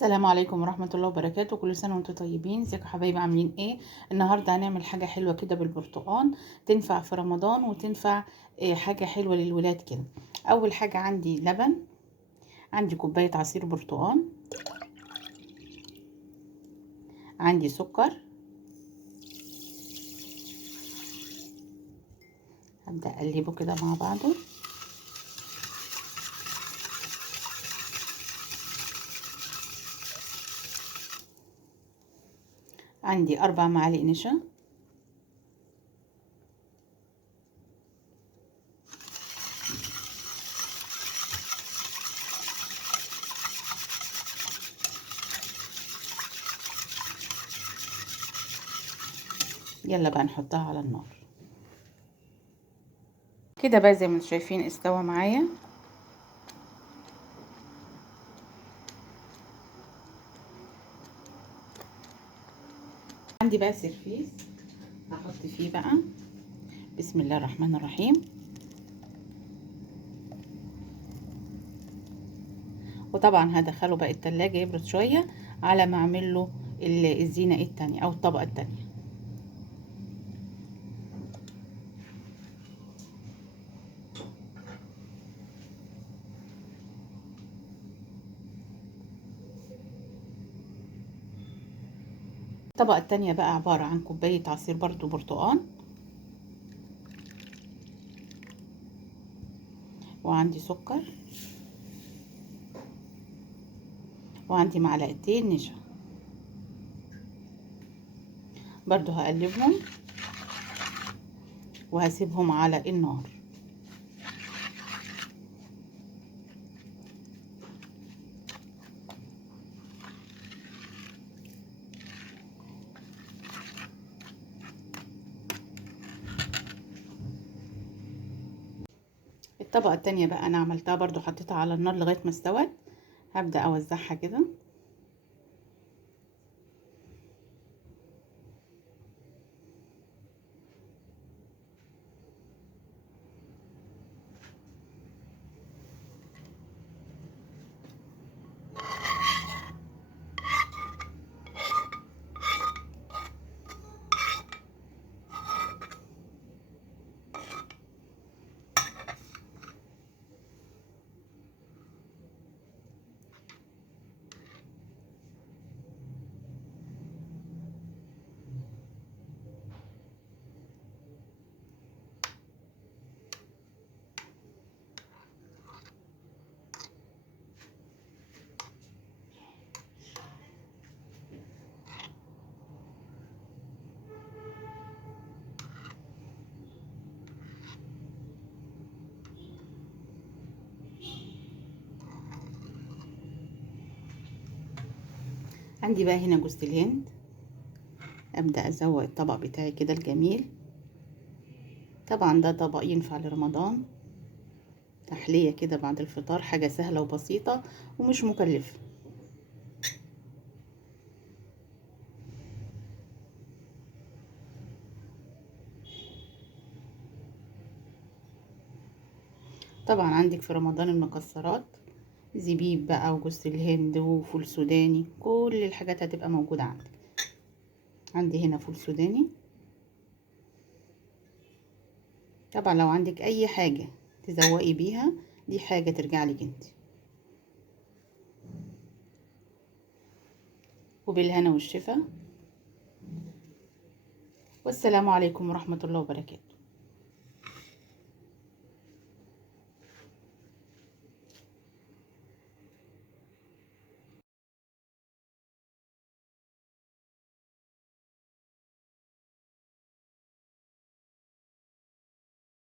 السلام عليكم ورحمة الله وبركاته. كل سنة وانتم طيبين. ازيكم حبايبي، عاملين ايه؟ النهاردة هنعمل حاجة حلوة كده بالبرتقال، تنفع في رمضان وتنفع حاجة حلوة للولاد كده. اول حاجة عندي لبن، عندي كوباية عصير برتقال، عندي سكر. هبدأ اقلبه كده مع بعضه. عندي 4 معالق نشا، يلا بقى نحطها على النار كده. بقى زي ما انتم شايفين استوى معايا. عندي بقى سرفيس هحط فيه بقى. بسم الله الرحمن الرحيم. وطبعا هدخله بقى التلاجة يبرد شوية على ما اعمل له الزينة التانية او الطبقة التانية. الطبقة التانية بقى عبارة عن كوباية عصير برضو برتقال، وعندي سكر، وعندي معلقتين نشا. برضو هقلبهم وهسيبهم على النار. الطبقة التانية بقى انا عملتها برضو، حطيتها على النار لغاية ما استوت. هبدأ اوزعها كده. عندي بقى هنا جوز الهند. ابدأ ازوق الطبق بتاعي كده الجميل. طبعا ده طبق ينفع لرمضان، تحلية كده بعد الفطار، حاجة سهلة وبسيطة ومش مكلفة. طبعا عندك في رمضان المكسرات، زبيب بقى وجوز الهند وفول سوداني، كل الحاجات هتبقى موجودة عندك. عندي هنا فول سوداني. طبعا لو عندك اي حاجة تزوقي بيها، دي حاجة ترجع لك انت. وبالهنا والشفا، والسلام عليكم ورحمة الله وبركاته.